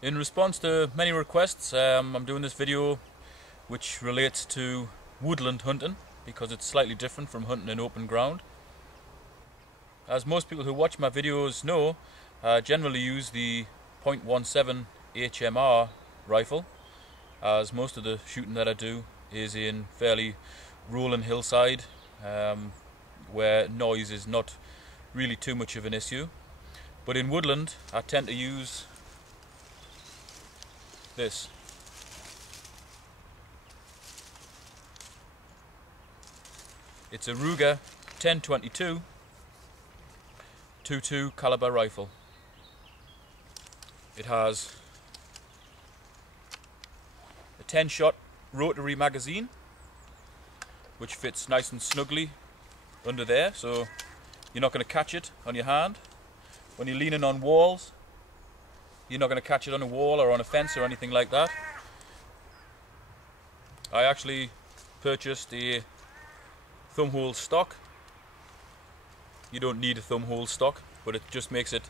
In response to many requests, I'm doing this video which relates to woodland hunting because it's slightly different from hunting in open ground. As most people who watch my videos know, I generally use the .17 HMR rifle, as most of the shooting that I do is in fairly rolling hillside where noise is not really too much of an issue. But in woodland I tend to use this. It's a Ruger 10-22 .22 caliber rifle. It has a 10-shot rotary magazine which fits nice and snugly under there, so you're not going to catch it on your hand. When you're leaning on walls, you're not going to catch it on a wall or on a fence or anything like that. I actually purchased a thumbhole stock. You don't need a thumbhole stock, but it just makes it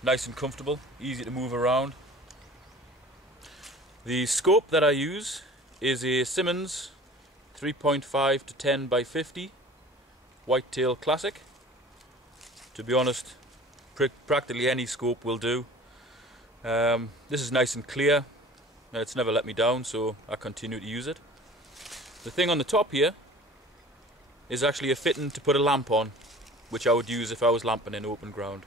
nice and comfortable, easy to move around. The scope that I use is a Simmons 3.5 to 10 by 50 whitetail classic. To be honest, practically any scope will do. This is nice and clear. It's never let me down, so I continue to use it. The thing on the top here is actually a fitting to put a lamp on, which I would use if I was lamping in open ground.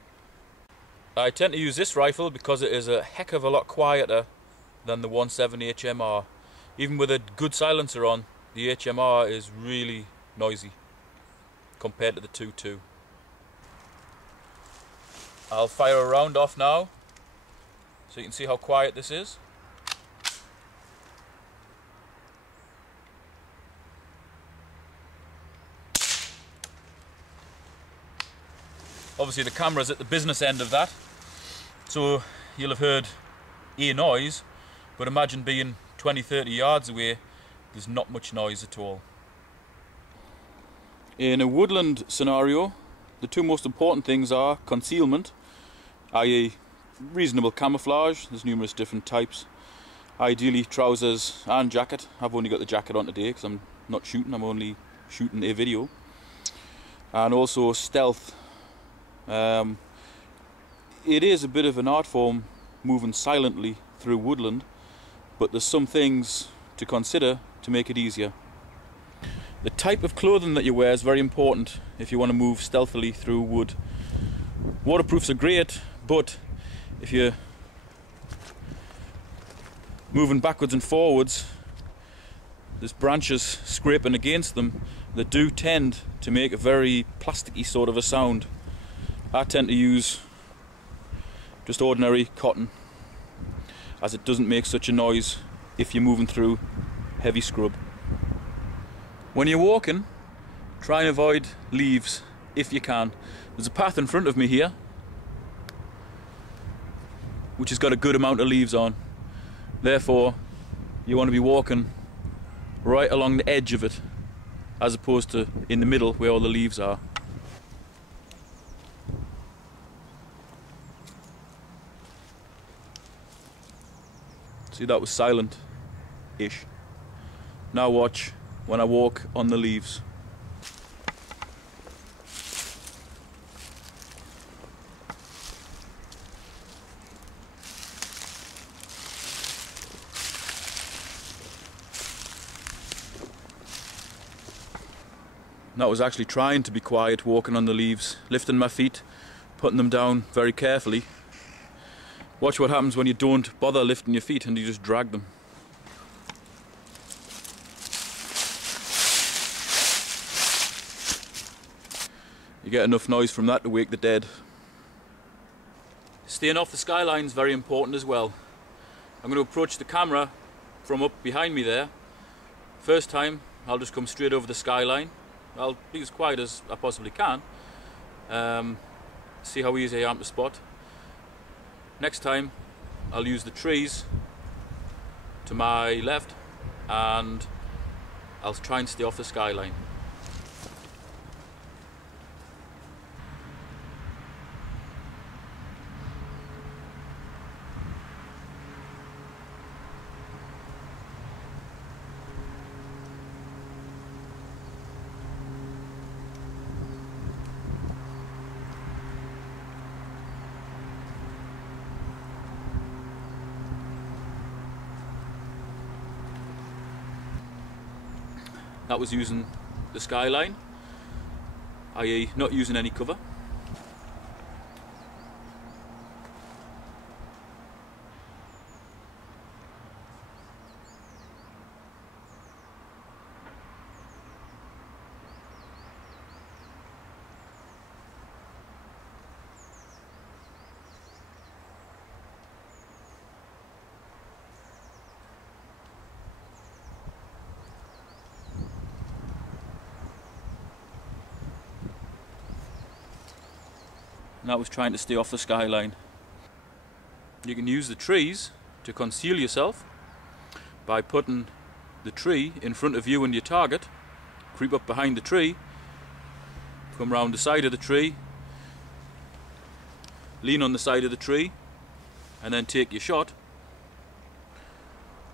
I tend to use this rifle because it is a heck of a lot quieter than the 170 HMR. Even with a good silencer on, the HMR is really noisy compared to the 2.2. I'll fire a round off now so you can see how quiet this is. Obviously the camera's at the business end of that, so you'll have heard a noise, but imagine being 20-30 yards away, there's not much noise at all. In a woodland scenario, the two most important things are concealment, i.e. reasonable camouflage. There's numerous different types. Ideally trousers and jacket. I've only got the jacket on today because I'm not shooting, I'm only shooting a video. And also stealth. It is a bit of an art form moving silently through woodland, but there's some things to consider to make it easier. The type of clothing that you wear is very important if you want to move stealthily through wood. Waterproofs are great, but if you're moving backwards and forwards, there's branches scraping against them that do tend to make a very plasticky sort of a sound. I tend to use just ordinary cotton, as it doesn't make such a noise if you're moving through heavy scrub. When you're walking, try and avoid leaves if you can. There's a path in front of me here which has got a good amount of leaves on. Therefore, you want to be walking right along the edge of it as opposed to in the middle where all the leaves are. See, that was silent-ish. Now watch when I walk on the leaves. That was actually trying to be quiet, walking on the leaves, lifting my feet, putting them down very carefully. Watch what happens when you don't bother lifting your feet and you just drag them. You get enough noise from that to wake the dead. Staying off the skyline is very important as well. I'm going to approach the camera from up behind me there. First time I'll just come straight over the skyline. I'll be as quiet as I possibly can. See how easy I am to spot. Next time I'll use the trees to my left and I'll try and stay off the skyline. That was using the skyline, i.e. not using any cover. And that was trying to stay off the skyline. You can use the trees to conceal yourself by putting the tree in front of you and your target, creep up behind the tree, come round the side of the tree, lean on the side of the tree, and then take your shot.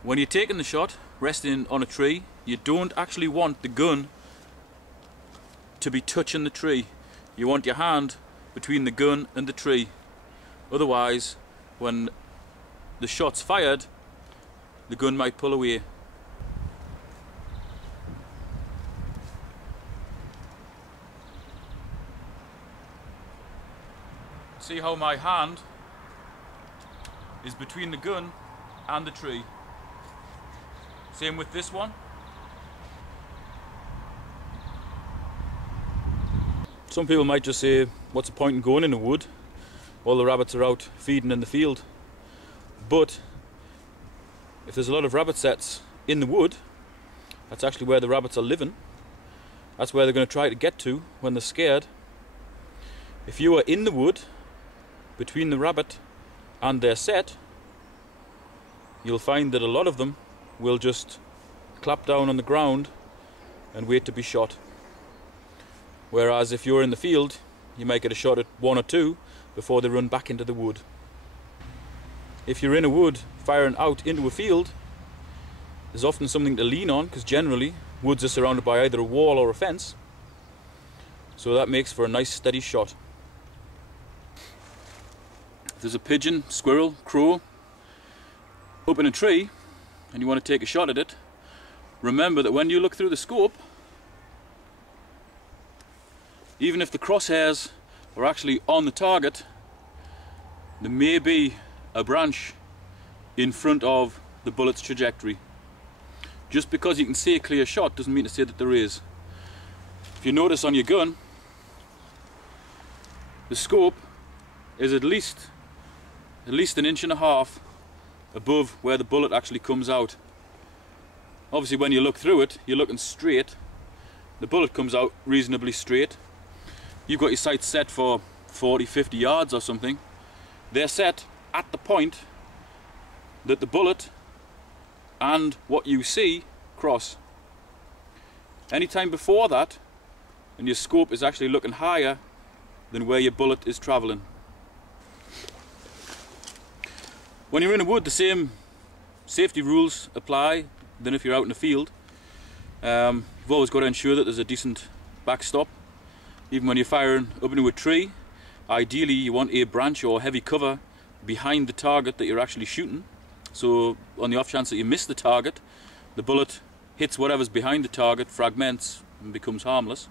When you're taking the shot, resting on a tree, you don't actually want the gun to be touching the tree. You want your hand between the gun and the tree. Otherwise, when the shot's fired, the gun might pull away. See how my hand is between the gun and the tree. Same with this one. Some people might just say, what's the point in going in the wood? All the rabbits are out feeding in the field. But if there's a lot of rabbit setts in the wood, that's actually where the rabbits are living. That's where they're going to try to get to when they're scared. If you are in the wood between the rabbit and their set, you'll find that a lot of them will just clap down on the ground and wait to be shot. Whereas if you're in the field, you might get a shot at one or two before they run back into the wood. If you're in a wood firing out into a field, there's often something to lean on, because generally woods are surrounded by either a wall or a fence, so that makes for a nice steady shot. If there's a pigeon, squirrel, crow up in a tree and you want to take a shot at it, remember that when you look through the scope, even if the crosshairs are actually on the target, there may be a branch in front of the bullet's trajectory. Just because you can see a clear shot doesn't mean to say that there is. If you notice on your gun, the scope is at least an inch and a half above where the bullet actually comes out. Obviously when you look through it, you're looking straight. The bullet comes out reasonably straight. You've got your sights set for 40, 50 yards or something. They're set at the point that the bullet and what you see cross. Anytime before that, and your scope is actually looking higher than where your bullet is travelling. When you're in a wood, the same safety rules apply than if you're out in the field. You've always got to ensure that there's a decent backstop. Even when you're firing up into a tree, ideally you want a branch or heavy cover behind the target that you're actually shooting. So on the off chance that you miss the target, the bullet hits whatever's behind the target, fragments, and becomes harmless.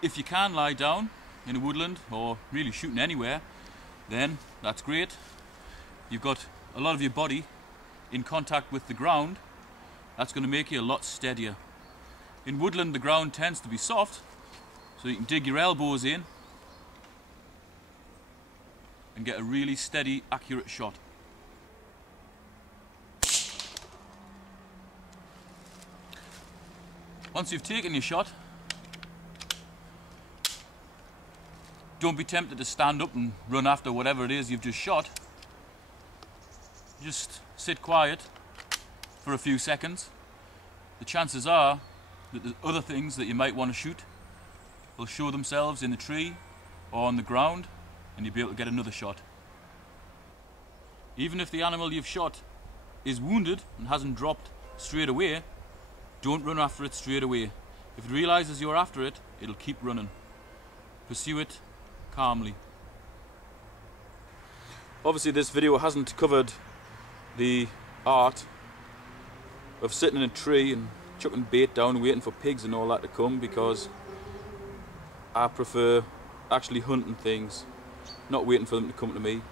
If you can lie down in a woodland, or really shooting anywhere, then that's great. You've got a lot of your body in contact with the ground. That's going to make you a lot steadier. In woodland, the ground tends to be soft, so you can dig your elbows in and get a really steady, accurate shot. Once you've taken your shot, don't be tempted to stand up and run after whatever it is you've just shot. Just sit quiet for a few seconds. The chances are that the other things that you might want to shoot will show themselves in the tree or on the ground, and you'll be able to get another shot. Even if the animal you've shot is wounded and hasn't dropped straight away, don't run after it straight away. If it realizes you're after it, it'll keep running. Pursue it calmly. Obviously this video hasn't covered the art of sitting in a tree and chucking bait down, waiting for pigs and all that to come, because I prefer actually hunting things, not waiting for them to come to me,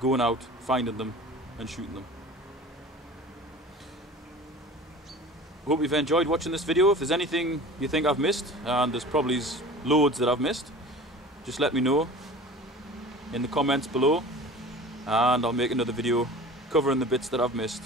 going out, finding them and shooting them. Hope you've enjoyed watching this video. If there's anything you think I've missed, and there's probably loads that I've missed, just let me know in the comments below, and I'll make another video covering the bits that I've missed.